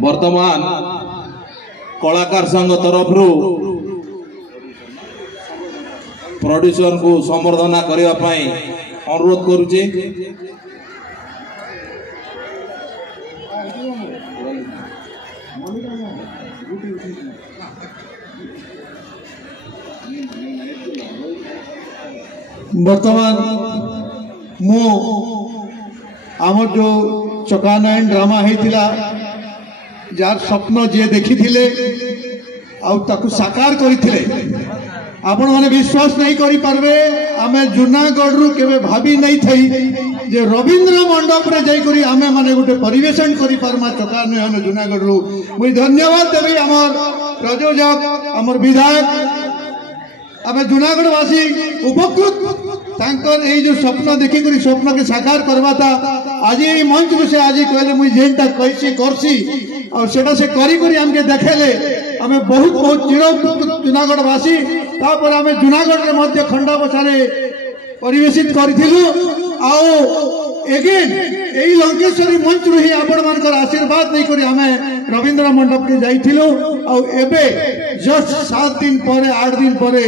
वर्तमान कलाकार संघ तरफ प्रोड्यूसर को संबर्धना करने अनुरोध करुचे। वर्तमान मु आमर जो चकानयन ड्रामा होता जार स्वप्न जे देखी साकार करते आपण मैंने विश्वास नहीं करि पारबे। आमे जूनागढ़ रु केबे भाभी नहीं थई जे रवींद्र मंडप रे जाई करी आमे माने गोटे परिवेशन करि पारमा चकानयन जूनागढ़ रु। मुई धन्यवाद देबी आमर प्रयोजक आमर विधायक आमे जूनागढ़वासी उपकृत तांकर ए जो स्वप्न देखी करी स्वप्न के साकार करवा था आज ये मंच से आज कहले मुई जेनटा कैसी करसी और सेटा से करी करी हमके देखेले आमे बहुत बहुत चिर जूनागढ़वासी तापर आमे जूनागढ़ रे मध्य खंडा बसारे परिवेशित करथिलु आओ एगेन एई लंकेश्वरी मंच रु ही आपण मानकर आशीर्वाद नहीं करी आमे रवींद्र मंडप के जाइथिलु और एबे जस्ट 7 दिन परे 8 दिन परे